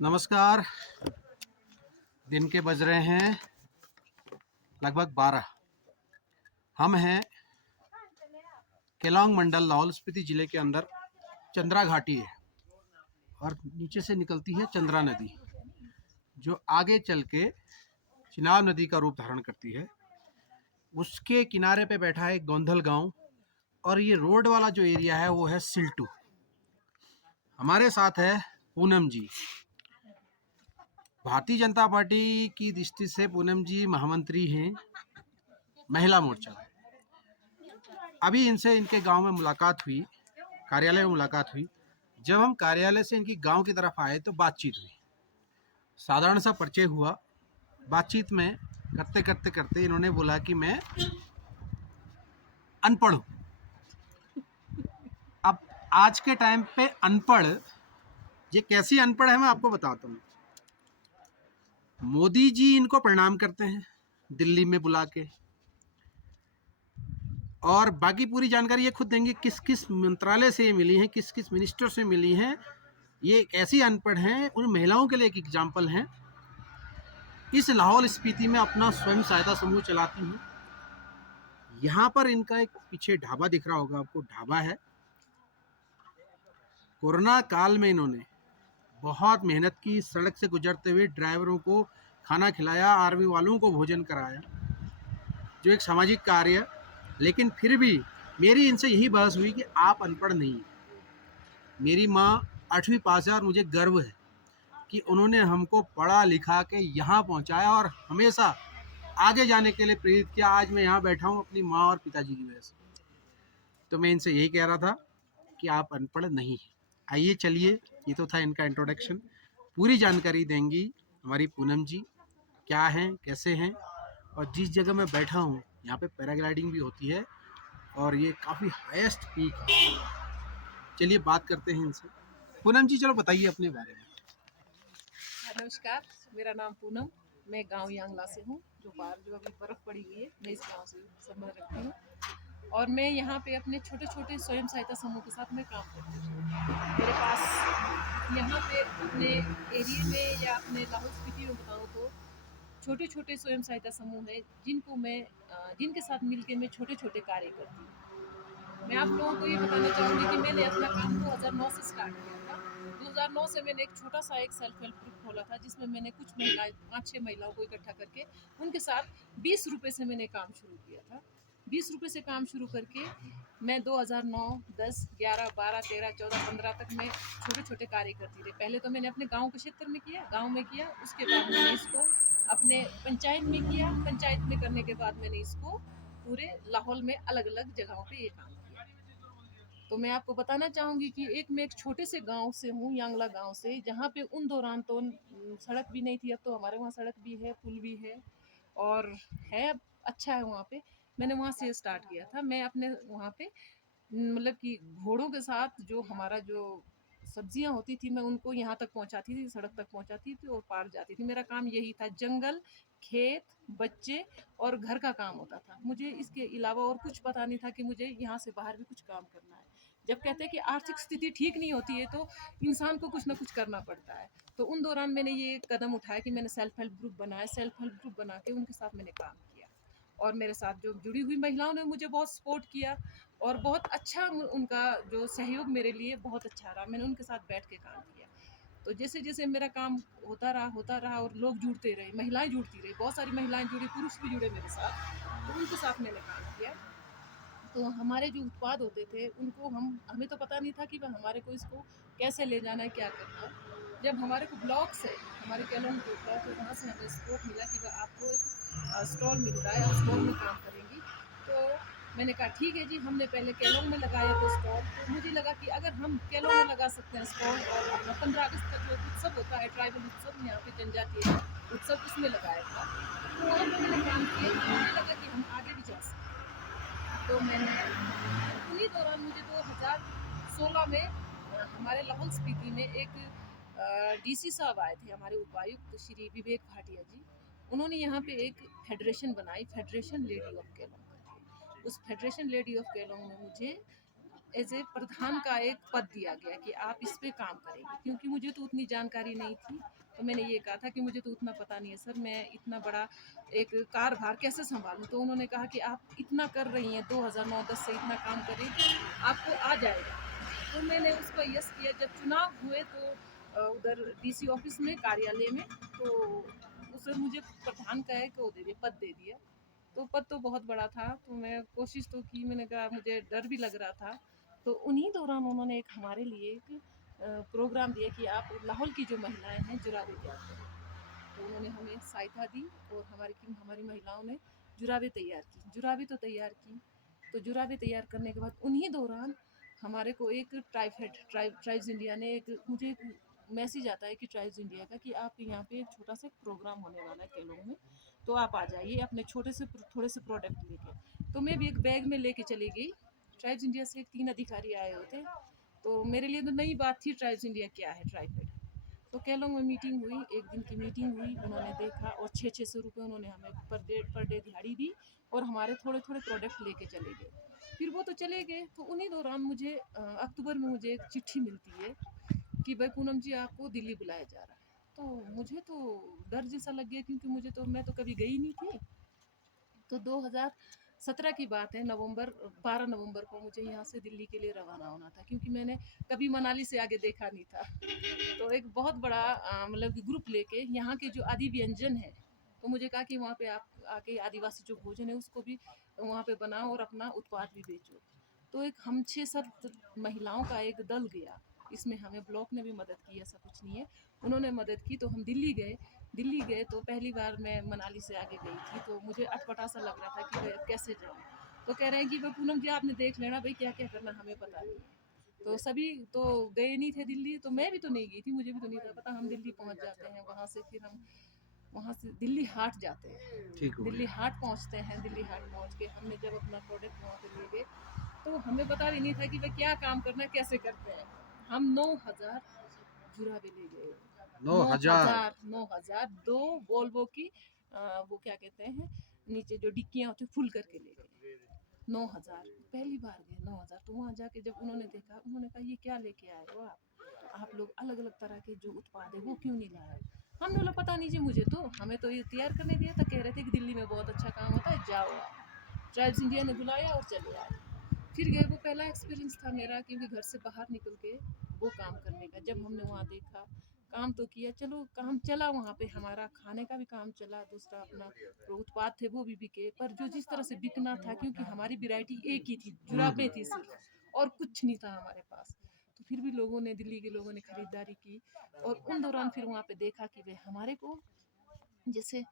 नमस्कार। दिन के बज रहे हैं लगभग 12। हम हैं केलोंग मंडल, लाहौल स्पीति जिले के अंदर। चंद्रा घाटी है और नीचे से निकलती है चंद्रा नदी, जो आगे चल के चिनाब नदी का रूप धारण करती है। उसके किनारे पे बैठा है गोंधल गांव, और ये रोड वाला जो एरिया है वो है सिल्टू। हमारे साथ है पूनम जी। भारतीय जनता पार्टी की दृष्टि से पूनम जी महामंत्री हैं महिला मोर्चा। अभी इनसे इनके गांव में मुलाकात हुई, कार्यालय में मुलाकात हुई। जब हम कार्यालय से इनकी गांव की तरफ आए तो बातचीत हुई, साधारण सा परिचय हुआ। बातचीत में करते करते करते इन्होंने बोला कि मैं अनपढ़ हूँ। अब आज के टाइम पे अनपढ़, ये कैसी अनपढ़ है मैं आपको बताता हूँ। मोदी जी इनको प्रणाम करते हैं दिल्ली में बुला के, और बाकी पूरी जानकारी ये खुद देंगे किस किस मंत्रालय से ये मिली हैं, किस किस मिनिस्टर से मिली हैं। ये ऐसी अनपढ़ हैं, उन महिलाओं के लिए एक एग्जाम्पल हैं। इस लाहौल स्पीति में अपना स्वयं सहायता समूह चलाती हूँ। यहाँ पर इनका एक पीछे ढाबा दिख रहा होगा आपको, ढाबा है। कोरोना काल में इन्होंने बहुत मेहनत की, सड़क से गुजरते हुए ड्राइवरों को खाना खिलाया, आर्मी वालों को भोजन कराया, जो एक सामाजिक कार्य है। लेकिन फिर भी मेरी इनसे यही बहस हुई कि आप अनपढ़ नहीं हैं। मेरी माँ 8वीं पास है और मुझे गर्व है कि उन्होंने हमको पढ़ा लिखा के यहाँ पहुँचाया और हमेशा आगे जाने के लिए प्रेरित किया। आज मैं यहाँ बैठा हूँ अपनी माँ और पिताजी की वजह से। तो मैं इनसे यही कह रहा था कि आप अनपढ़ नहीं हैं। आइए चलिए, ये तो था इनका इंट्रोडक्शन। पूरी जानकारी देंगी हमारी पूनम जी, क्या हैं, कैसे हैं। और जिस जगह मैं बैठा हूँ यहाँ पे पैराग्लाइडिंग भी होती है और ये काफ़ी हाईएस्ट पीक है। चलिए बात करते हैं इनसे। पूनम जी चलो बताइए अपने बारे में। नमस्कार, मेरा नाम पूनम। मैं गांव यांगला से हूँ, जो अभी बर्फ पड़ी हुई है। मैं इस गांव से संबंध रखती हूँ और मैं यहाँ पे अपने छोटे छोटे स्वयं सहायता समूह के साथ मैं काम करती हूँ। मेरे पास यहाँ पे अपने एरिया में या अपने लाहौल स्पीति में बताऊँ तो छोटे छोटे स्वयं सहायता समूह हैं, जिनके साथ मिलके मैं छोटे छोटे कार्य करती हूँ। मैं आप लोगों को ये बताना चाहूँगी कि मैंने अपना काम 2009 से स्टार्ट किया था। 2009 से मैंने एक छोटा सा एक सेल्फ हेल्प ग्रुप खोला था, जिसमें मैंने कुछ महिलाएं 5-6 महिलाओं को इकट्ठा करके उनके साथ 20 रुपये से मैंने काम शुरू किया था। 20 रुपये से काम शुरू करके मैं 2009, 10, 11, 12, 13, 14, 15 तक मैं छोटे छोटे कार्य करती रही। पहले तो मैंने अपने गाँव के क्षेत्र में किया, गाँव में किया। उसके बाद मैंने इसको अपने पंचायत में किया। पंचायत में करने के बाद मैंने इसको पूरे लाहौल में अलग अलग जगहों पे ये काम किया। तो मैं आपको बताना चाहूँगी कि मैं एक छोटे से गांव से हूँ, यांगला गांव से, जहाँ पे उन दौरान तो सड़क भी नहीं थी। अब तो हमारे वहाँ सड़क भी है, पुल भी है और है, अब अच्छा है वहाँ पे। मैंने वहाँ से स्टार्ट किया था। मैं अपने वहाँ पे मतलब कि घोड़ों के साथ जो हमारा जो सब्जियां होती थी, मैं उनको यहाँ तक पहुँचाती थी, सड़क तक पहुँचाती थी और पार जाती थी। मेरा काम यही था, जंगल, खेत, बच्चे और घर का काम होता था। मुझे इसके अलावा और कुछ पता नहीं था कि मुझे यहाँ से बाहर भी कुछ काम करना है। जब कहते हैं कि आर्थिक स्थिति ठीक नहीं होती है तो इंसान को कुछ ना कुछ करना पड़ता है। तो उन दौरान मैंने ये कदम उठाया कि मैंने सेल्फ हेल्प ग्रुप बनाया। सेल्फ हेल्प ग्रुप बना के उनके साथ मैंने काम किया और मेरे साथ जो जुड़ी हुई महिलाओं ने मुझे बहुत सपोर्ट किया और बहुत अच्छा उनका जो सहयोग मेरे लिए बहुत अच्छा रहा। मैंने उनके साथ बैठ के काम किया। तो जैसे जैसे मेरा काम होता रहा और लोग जुड़ते रहे, महिलाएं जुड़ती रही, बहुत सारी महिलाएं जुड़ी, पुरुष भी जुड़े मेरे साथ। तो उनके साथ मैंने काम किया। तो हमारे जो उत्पाद होते थे उनको हमें तो पता नहीं था कि हमारे को इसको कैसे ले जाना है, क्या करना है। जब हमारे को ब्लॉक से, हमारे केलोंग जो ब्लॉक है वहाँ से हमें सपोर्ट मिला कि आपको एक स्टॉल मिल रहा है और स्टॉल में काम करेंगी। तो मैंने कहा ठीक है जी। हमने पहले केलोंग में लगाया था स्टॉल। तो मुझे लगा कि अगर हम केलोंग में लगा सकते हैं स्टॉल और अपना 15 अगस्त का जो उत्सव होता है, ट्राइबल उत्सव, यहाँ पे जनजातीय उत्सव, उसमें लगाया था। तो वहाँ पर मैंने काम किया। मुझे लगा कि हम आगे भी जा सकते हैं। तो मैंने उन्हीं दौरान मुझे 2016 में हमारे लाहौल स्पीति में एक डीसी साहब आए थे, हमारे उपायुक्त श्री विवेक भाटिया जी। उन्होंने यहाँ पे एक फेडरेशन बनाई, फेडरेशन लेडी ऑफ केलोंग करके। उस फेडरेशन लेडी ऑफ केलोंग में मुझे एज ए प्रधान का एक पद दिया गया कि आप इस पे काम करेंगे, क्योंकि मुझे तो उतनी जानकारी नहीं थी। तो मैंने ये कहा था कि मुझे तो उतना पता नहीं है सर, मैं इतना बड़ा एक कारभार कैसे संभालूं। तो उन्होंने कहा कि आप इतना कर रही हैं, 2009-10 से इतना काम कर रही हैं, आपको आ जाएगा। तो मैंने उस पर यस किया। जब चुनाव हुए तो उधर डीसी ऑफिस में, कार्यालय में, तो उसे मुझे प्रधान का एक वो दे दिया, पद दे दिया। तो पद तो बहुत बड़ा था, तो मैं कोशिश तो की, मैंने कहा, मुझे डर भी लग रहा था। तो उन्हीं दौरान उन्होंने एक हमारे लिए एक प्रोग्राम दिया कि आप लाहौल की जो महिलाएं हैं जुराबे तैयार करें। तो उन्होंने हमें सहायता दी और हमारी महिलाओं ने जुराबे तैयार की, जुराबे तो तैयार की। तो जुराबे तैयार करने के बाद उन्हीं दौरान हमारे को एक ट्राइब्स इंडिया ने एक, मुझे एक मैसेज आता है कि ट्राइब्स इंडिया का, कि आप यहाँ पे एक छोटा सा प्रोग्राम होने वाला है केलोंग में, तो आप आ जाइए अपने छोटे से थोड़े से प्रोडक्ट लेके। तो मैं भी एक बैग में लेके चली गई। ट्राइब्स इंडिया से एक 3 अधिकारी आए होते, तो मेरे लिए तो नई बात थी ट्राइब्स इंडिया क्या है, ट्राइफेड। तो केलोंग में मीटिंग हुई, एक दिन की मीटिंग हुई, उन्होंने देखा और 600-600 रुपये उन्होंने हमें पर डे दिहाड़ी दी और हमारे थोड़े थोड़े प्रोडक्ट लेके चले गए। फिर वो तो चले गए। तो उन्हीं दौरान मुझे अक्टूबर में मुझे एक चिट्ठी मिलती है कि भाई पूनम जी, आपको दिल्ली बुलाया जा रहा है। तो मुझे तो डर जैसा लग गया, क्योंकि मैं तो कभी गई नहीं थी। तो 2017 की बात है, 12 नवंबर को मुझे यहाँ से दिल्ली के लिए रवाना होना था, क्योंकि मैंने कभी मनाली से आगे देखा नहीं था। तो एक बहुत बड़ा मतलब कि ग्रुप लेके यहाँ के जो आदि व्यंजन है, तो मुझे कहा कि वहाँ पे आप आके आदिवासी जो भोजन है उसको भी वहाँ पे बनाओ और अपना उत्पाद भी बेचो। तो एक हम 6-7 महिलाओं का एक दल गया। इसमें हमें ब्लॉक ने भी मदद की, ऐसा कुछ नहीं है, उन्होंने मदद की। तो हम दिल्ली गए तो पहली बार मैं मनाली से आगे गई थी, तो मुझे अटपटा सा लग रहा था कि भाई अब कैसे जाऊँ। तो कह रहे हैं कि भाई पूनम जी, आपने देख लेना भाई, क्या क्या करना हमें पता नहीं है। तो सभी तो गए नहीं थे दिल्ली, तो मैं भी तो नहीं गई थी, मुझे भी तो नहीं था पता। हम दिल्ली पहुंच जाते हैं, वहाँ से फिर हम वहाँ से दिल्ली हाट जाते हैं। ठीक हो दिल्ली गया। हाट पहुँचते हैं, दिल्ली हाट पहुँच के हमने जब अपना प्रोडक्ट वहाँ पे ले गए, तो हमें पता भी नहीं था कि भाई क्या काम करना है, कैसे करते हैं। हम 9,000 जुराबे ले गए। नौ नौ हजार हजार 9,000 दो वोल्वो की वो क्या कहते हैं, नीचे जो डिक्कियाँ होती फुल करके ले गए। 9,000 पहली बार गए, 9,000। तो वहाँ जाके जब उन्होंने देखा, उन्होंने कहा ये क्या लेके आए हो आप लोग अलग अलग तरह के जो उत्पाद है वो क्यों नहीं लाए। हमने बोला पता नहीं जी, मुझे तो, हमें तो ये तैयार करने दिया था, कह रहे थे कि दिल्ली में बहुत अच्छा काम होता है, जाओ आप। ट्राइब्स इंडिया ने बुलाया और चले आए। फिर गए, वो पहला एक्सपीरियंस था मेरा, क्योंकि घर से बाहर निकल के वो काम करने का। जब हमने वहाँ देखा, काम तो किया, चलो काम चला, वहाँ पे हमारा खाने का भी काम चला, दूसरा अपना जो उत्पाद थे वो भी बिके। पर जो जिस तरह से बिकना था, क्योंकि हमारी वैरायटी एक ही थी, जुराबें थी सिर्फ, और कुछ नहीं था हमारे पास। तो फिर भी लोगों ने, दिल्ली के लोगों ने खरीदारी की। और उन दौरान फिर वहाँ पे देखा कि भाई हमारे को, जैसे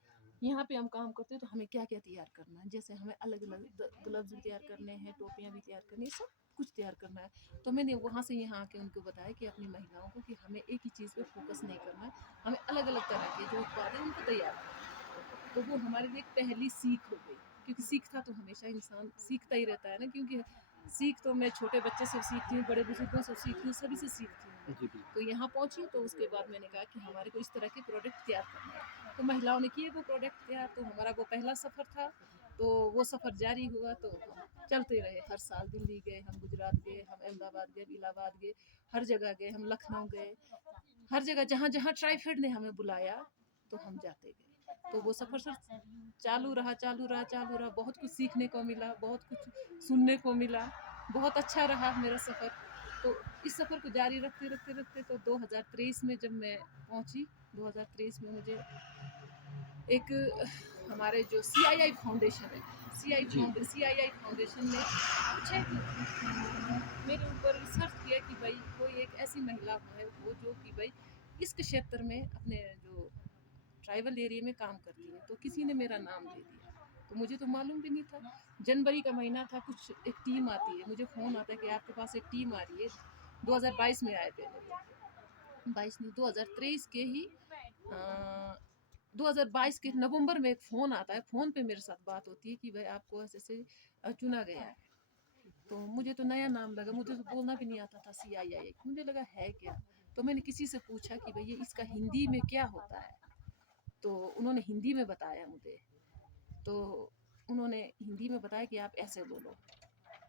यहाँ पे हम काम करते हैं तो हमें क्या क्या तैयार करना है, जैसे हमें अलग अलग ग्लव्स भी तैयार करने हैं, टोपियाँ भी तैयार करनी है, सब कुछ तैयार करना है। तो मैंने वहाँ से यहाँ आके उनको बताया कि अपनी महिलाओं को, कि हमें एक ही चीज़ पे फोकस नहीं करना है, हमें अलग अलग तरह के जो उत्पाद है उनको तैयार करना है। तो वो हमारे लिए एक पहली सीख हो गई, क्योंकि सीखता तो हमेशा इंसान सीखता ही रहता है ना, क्योंकि सीख तो मैं छोटे बच्चे से सीखती हूँ, बड़े बुजुर्गों से सीखती हूँ, सभी से सीखती हूँ मैं। जी बिल्कुल। तो यहाँ पहुँची तो उसके बाद मैंने कहा कि हमारे को इस तरह के प्रोडक्ट तैयार करना है। तो महिलाओं ने किए वो प्रोडक्ट तैयार। तो हमारा वो पहला सफ़र था। तो वो सफ़र जारी हुआ, तो हम चलते रहे, हर साल दिल्ली गए, हम गुजरात गए, हम अहमदाबाद गए, इलाहाबाद गए, हर जगह गए, हम लखनऊ गए, हर जगह जहाँ जहाँ ट्राइफेड ने हमें बुलाया तो हम जाते गए। तो वो सफ़र सर चालू रहा, चालू रहा, चालू रहा। बहुत कुछ सीखने को मिला, बहुत कुछ सुनने को मिला, बहुत अच्छा रहा मेरा सफ़र। तो इस सफ़र को जारी रखते रखते रखते तो 2023 में जब मैं पहुंची, 2023 में मुझे एक हमारे जो CII फाउंडेशन है, जी। CII फाउंडेशन ने पूछा कि मेरे ऊपर रिसर्च किया कि भाई कोई एक ऐसी महिला है वो जो कि भाई इस क्षेत्र में अपने जो ट्राइबल एरिया में काम करती है। तो किसी ने मेरा नाम दे दिया, तो मुझे तो मालूम भी नहीं था। जनवरी का महीना था, कुछ एक टीम आती है, मुझे फ़ोन आता है कि आपके पास एक टीम आ रही है। 2022 में आए पहले, 22 नहीं, 2023 के ही 2022 के नवंबर में एक फ़ोन आता है। फ़ोन पे मेरे साथ बात होती है कि भाई आपको ऐसे ऐसे चुना गया है। तो मुझे तो नया नाम लगा, मुझे तो बोलना भी नहीं आता था CII। मुझे लगा है क्या। तो मैंने किसी से पूछा कि भाई ये इसका हिंदी में क्या होता है। तो उन्होंने हिंदी में बताया मुझे। तो उन्होंने हिंदी में बताया कि आप ऐसे बोलो।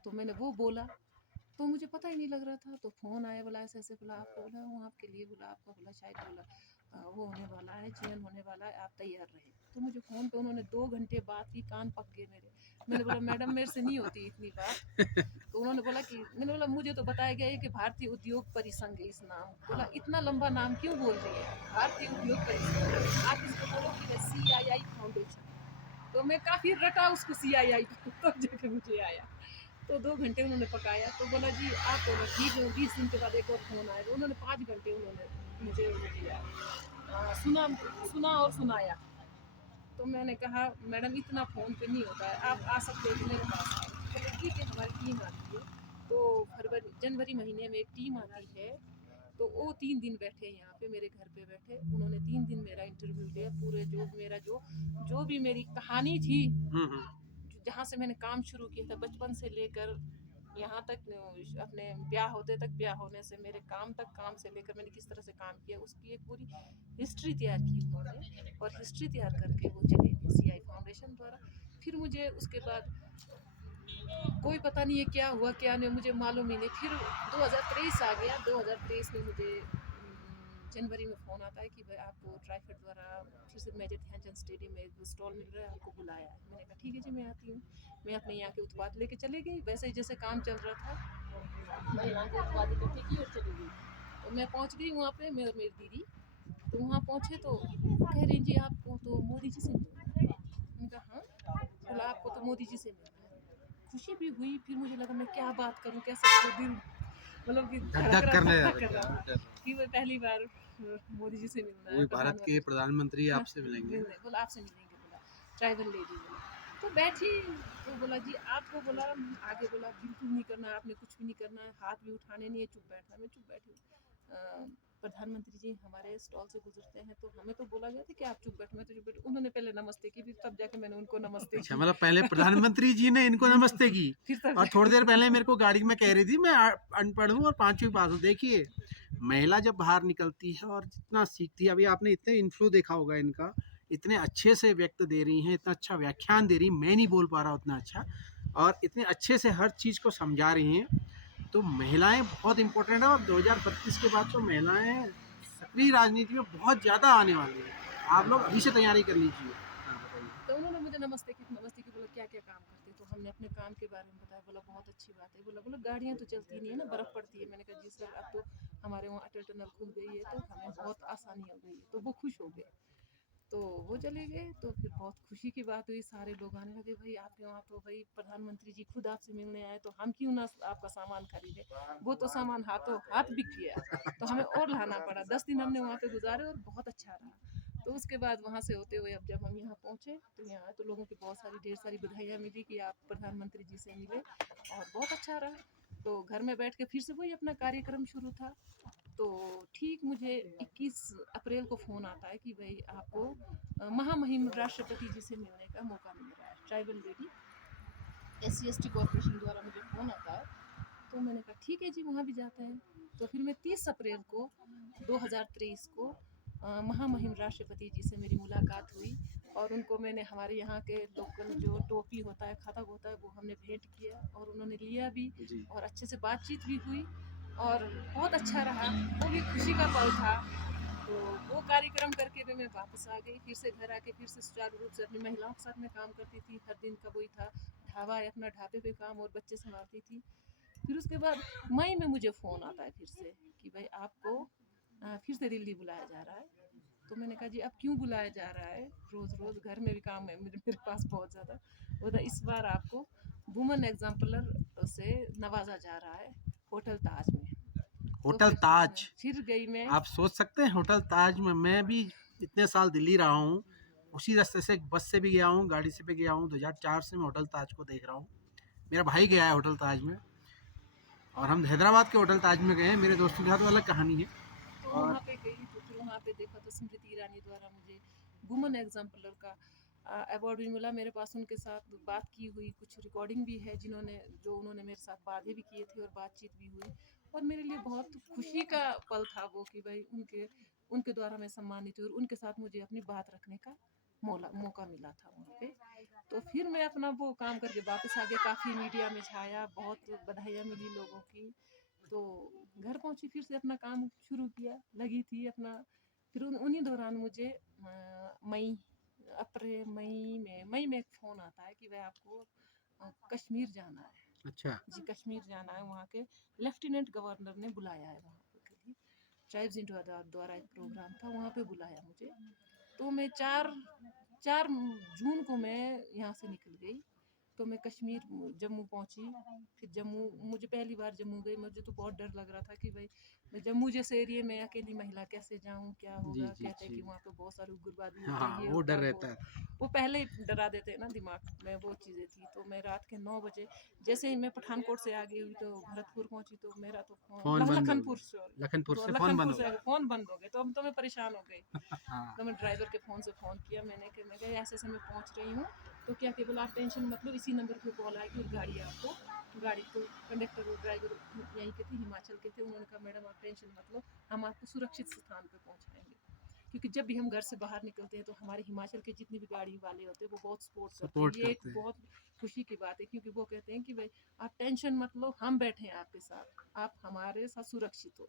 तो मैंने वो बोला। तो मुझे पता ही नहीं लग रहा था, तो फ़ोन आया, बोला ऐसे-ऐसे, बोला आपको, बोला वो आपके लिए, बोला आपका, बोला शायद, बोला वो होने वाला है, चयन होने वाला है, आप तैयार रहें। तो मुझे फ़ोन पे उन्होंने 2 घंटे बात की, कान पक गए मेरे। मैंने बोला मैडम मेरे से नहीं होती इतनी बात। तो उन्होंने बोला कि, मैंने बोला मुझे तो बताया गया है कि भारतीय उद्योग परिसंघ है इस नाम। बोला हाँ। इतना लंबा नाम क्यों बोल रही है? भारतीय उद्योग परिसंघ। आप इसको बोलो कि CII फाउंडेशन। तो मैं काफ़ी रटा उसको CII को, तब जाके मुझे आया। तो 2 घंटे उन्होंने पकाया, तो बोला जी आप, बोला ठीक है, 20 दिन के बाद एक और फ़ोन आएगा। उन्होंने 5 घंटे उन्होंने मुझे वो दिया, सुना सुना और सुनाया। तो मैंने कहा मैडम इतना फ़ोन पे नहीं होता है, आप आ सकते हो तो मेरे पास आओ। बोले ठीक है, हमारी टीम आती है। तो जनवरी महीने में एक टीम आती है, तो वो 3 दिन बैठे यहाँ पे, मेरे घर पे बैठे। उन्होंने 3 दिन मेरा इंटरव्यू लिया, पूरे जो मेरा जो भी मेरी कहानी थी, हम्म। जहाँ से मैंने काम शुरू किया था बचपन से लेकर यहाँ तक, अपने ब्याह होते तक, ब्याह होने से मेरे काम तक, काम से लेकर मैंने किस तरह से काम किया, उसकी एक पूरी हिस्ट्री तैयार की उन्होंने। और हिस्ट्री तैयार करके वो चले गए CI फाउंडेशन द्वारा। फिर मुझे उसके बाद कोई पता नहीं है क्या हुआ क्या नहीं, मुझे मालूम ही नहीं। फिर 2023 आ गया। 2023 में मुझे जनवरी में फ़ोन आता है कि भाई आपको ट्राइफेड द्वारा फिर से मेजर ध्यानचंद स्टेडियम में स्टॉल मिल रहा है, आपको बुलाया है। मैंने कहा ठीक है जी, मैं आती हूँ। मैं अपने यहाँ के उत्पाद लेके चली गई, वैसे ही जैसे काम चल रहा था, मैं यहाँ के उत्पाद इकट्ठे की और चली गई। तो मैं पहुँच गई वहाँ पे, मैं और मेरी दीदी। तो वहाँ पहुँचे तो कह रही जी आपको तो मोदी जी से मिलना है। मैंने कहा हाँ, बोला आपको तो मोदी जी से मिलना है। खुशी भी हुई, फिर मुझे लगा मैं क्या बात करूँ, कैसे करूँ, दिल मतलब कि धक धड़क धक रहा करने था, लग कर गया, रहा था डर रहा। कि वो पहली बार मोदी जी से मिलना वो है, भी भारत के प्रधानमंत्री। प्रधानमंत्री हाँ, आपसे मिलेंगे। मिलने बोला आपसे मिलेंगे, बोला ट्राइबल लेडी, बोला तो बैठी। तो बोला जी आपको, बोला आगे, बोला बिल्कुल नहीं करना है, आपने कुछ भी नहीं करना है, हाथ भी उठाने नहीं है, चुप बैठना है। मैं चुप बैठी हूँ। प्रधानमंत्री जी हमारे स्टॉल से गुजरते हैं, तो हमें तो बोला गया था कि आप चुप बैठो, मैं तो चुप बैठी। उन्होंने पहले नमस्ते की, फिर तब जाके मैंने उनको नमस्ते अच्छा, की। मतलब पहले प्रधानमंत्री जी ने इनको नमस्ते की, फिर तब और थोड़ी देर जाके पहले मेरे को गाड़ी में कह रही थी मैं अनपढ़ हूँ और 5वीं पास हूँ। देखिए, महिला जब बाहर निकलती है और जितना सीखती है, अभी आपने इतने इन्फ्लू देखा होगा इनका, इतने अच्छे से व्यक्त दे रही हैं, इतना अच्छा व्याख्यान दे रही, मैं नहीं बोल पा रहा उतना अच्छा, और इतने अच्छे से हर चीज़ को समझा रही हैं। तो महिलाएं बहुत इंपॉर्टेंट है, और 2032 के बाद तो महिलाएं सक्रिय राजनीति में बहुत ज़्यादा आने वाली हैं। आप लोग अभी से तैयारी कर लीजिए। हाँ, बताइए। तो उन्होंने मुझे नमस्ते की, बोला क्या क्या काम करते हो? तो हमने अपने काम के बारे में बताया। बोला बहुत अच्छी बात है। बोला गाड़ियाँ तो चलती नहीं है ना, बर्फ़ पड़ती है। मैंने कहा जी सर, अब तो हमारे वहाँ अटल टनल खुल गई है, तो हमें बहुत आसानी हो गई है। तो वो खुश हो गए। तो वो चले गए। तो फिर बहुत खुशी की बात हुई, सारे लोग आने लगे, भाई आपके वहाँ तो भाई प्रधानमंत्री जी खुद आपसे मिलने आए, तो हम क्यों ना आपका सामान खरीदे। वो तो सामान हाथों हाथ बिक गया, तो हमें और लाना पड़ा। 10 दिन हमने वहाँ पे गुजारे और बहुत अच्छा रहा। तो उसके बाद वहाँ से होते हुए अब जब हम यहाँ पहुँचे, तो यहाँ तो लोगों की बहुत सारी ढेर सारी बधाइयाँ मिली कि आप प्रधानमंत्री जी से मिले, और बहुत अच्छा रहा। तो घर में बैठ के फिर से वही अपना कार्यक्रम शुरू था। तो ठीक मुझे 21 अप्रैल को फ़ोन आता है कि भाई आपको महामहिम राष्ट्रपति जी से मिलने का मौका मिल रहा है। ट्राइबल लेडी SC/ST कॉर्पोरेशन द्वारा मुझे फ़ोन आता है। तो मैंने कहा ठीक है जी, वहाँ भी जाते हैं। तो फिर मैं 30 अप्रैल को 2023 को महामहिम राष्ट्रपति जी से मेरी मुलाकात हुई, और उनको मैंने हमारे यहाँ के लोकल जो टोपी होता है, खतक होता है, वो हमने भेंट किया, और उन्होंने लिया भी, जी। और अच्छे से बातचीत भी हुई, और बहुत अच्छा रहा। वो भी खुशी का पल था। तो वो कार्यक्रम करके भी मैं वापस आ गई। फिर से घर आके फिर से सुचारू रूप से अपनी महिलाओं के साथ मैं काम करती थी। हर दिन का वही था, ढाबा है अपना, ढाबे पे काम और बच्चे संभालती थी। फिर उसके बाद मई में मुझे फ़ोन आता है फिर से कि भाई आपको फिर से दिल्ली बुलाया जा रहा है। तो मैंने कहा जी अब क्यों बुलाया जा रहा है, रोज़ रोज़ घर में भी काम है मेरे मेरे पास बहुत ज़्यादा। बोला इस बार आपको वुमेन एग्जाम्पलर से नवाजा जा रहा है, होटल ताज में। तो होटल ताज, फिर गई मैं। आप सोच सकते हैं होटल ताज में मैं भी इतने साल दिल्ली रहा हूँ, उसी रास्ते से बस से भी गया हूँ, गाड़ी से भी गया हूँ। 2004 से मैं होटल ताज को देख रहा हूँ। मेरा भाई गया है होटल ताज में, और हम हैदराबाद के होटल ताज में गए हैं। मेरे दोस्तों के साथ वो अलग कहानी है। तो और वहाँ पे गई, तो फिर वहाँ पे देखा तो स्मृति ईरानी द्वारा मुझे वुमेन एग्जाम्पलर का अवार्ड भी मिला। मेरे पास उनके साथ बात की हुई, कुछ रिकॉर्डिंग भी है जो उन्होंने मेरे साथ वादे भी किए थे, और बातचीत भी हुई। और मेरे लिए बहुत खुशी का पल था वो कि भाई उनके उनके द्वारा मैं सम्मानित हुई, और उनके साथ मुझे अपनी बात रखने का मौका मिला था वहाँ पे। तो फिर मैं अपना वो काम करके वापस आ गई। काफ़ी मीडिया में छाया, बहुत बधाइयाँ मिली लोगों की। तो घर पहुंची, फिर से अपना काम शुरू किया, लगी थी अपना। फिर उन्हीं दौरान मुझे मई में एक फ़ोन आता है कि भाई आपको कश्मीर जाना है। अच्छा। जी, कश्मीर जाना है। वहाँ के लेफ्टिनेंट गवर्नर ने बुलाया है वहाँ पे के लिए। ट्राइब्स इंडिया द्वारा एक प्रोग्राम था, वहाँ पे बुलाया मुझे। तो मैं 4 जून को मैं यहाँ से निकल गई। तो मैं कश्मीर जम्मू पहुंची। फिर जम्मू, मुझे पहली बार जम्मू गई, मुझे तो बहुत डर लग रहा था कि भाई मैं जम्मू जैसे एरिया में अकेली महिला कैसे जाऊं, क्या जी, होगा। जी, कहते हैं जी। कि वहाँ पे बहुत सारे उग्रवादी हाँ, होते हैं, हाँ, ये वो होता डर है, रहता है। वो पहले ही डरा देते हैं ना दिमाग में, वो चीज़ें थी। तो मैं रात के 9 बजे जैसे ही मैं पठानकोट से आ गई हुई तो भरतपुर पहुंची। तो मेरा तो फ़ोन बंद हो लखनपुर, गया। सॉरी, लखनपुर तो से फ़ोन बंद लखनपुर हो से गया। फ़ोन बंद हो गए। तो अब तो मैं परेशान हो गई। हाँ। तो मैं ड्राइवर के फ़ोन से फ़ोन किया मैंने कि मैं कहा ऐसे-ऐसे मैं पहुँच रही हूँ। तो क्या केवल आप टेंशन मत लो, इसी नंबर पे कॉल आएगी और गाड़ी आपको, गाड़ी तो कंडक्टर और ड्राइवर यहीं के थे, हिमाचल के थे। उन्होंने कहा मैडम आप टेंशन मत लो, हम आपको सुरक्षित स्थान पे पहुँचाएँगे। क्योंकि जब भी हम घर से बाहर निकलते हैं तो हमारे हिमाचल के जितने भी गाड़ी वाले होते हैं वो बहुत सपोर्ट करते हैं। सपोर्ट ये एक करते हैं। बहुत खुशी की बात है, क्योंकि वो कहते हैं कि भाई आप टेंशन मत लो, हम बैठे हैं आपके साथ, आप हमारे साथ सुरक्षित हो।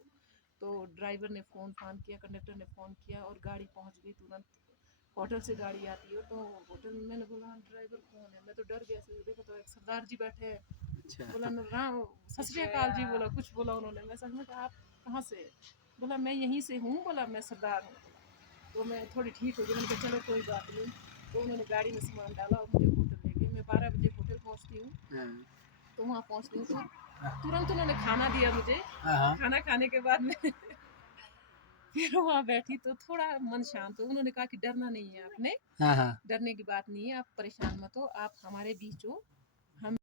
तो ड्राइवर ने फ़ोन किया, कंडक्टर ने फ़ोन किया और गाड़ी पहुँच गई तुरंत। होटल से गाड़ी आती है तो होटल में मैंने बोला ड्राइवर कौन है, मैं तो डर गया। से देखो तो एक सरदार जी बैठे हैं। बोला अच्छा। न राम, सत श्री अकाल जी, बोला कुछ बोला उन्होंने। मैं समझ में कहा आप कहाँ से है? बोला मैं यहीं से हूँ, बोला मैं सरदार हूँ। तो मैं थोड़ी ठीक हो गई, मैंने कहा चलो कोई बात नहीं। तो उन्होंने गाड़ी में सामान डाला और मुझे होटल ले गए। मैं 12 बजे होटल पहुँचती हूँ। हाँ। तो वहाँ पहुँचती हूँ तो तुरंत उन्होंने खाना दिया मुझे। हाँ, हाँ। खाना खाने के बाद मैं फिर वहाँ बैठी तो थोड़ा मन शांत हो। उन्होंने कहा कि डरना नहीं है आपने, हाँ, हाँ। डरने की बात नहीं है, आप परेशान मत हो, आप हमारे बीच हो, हम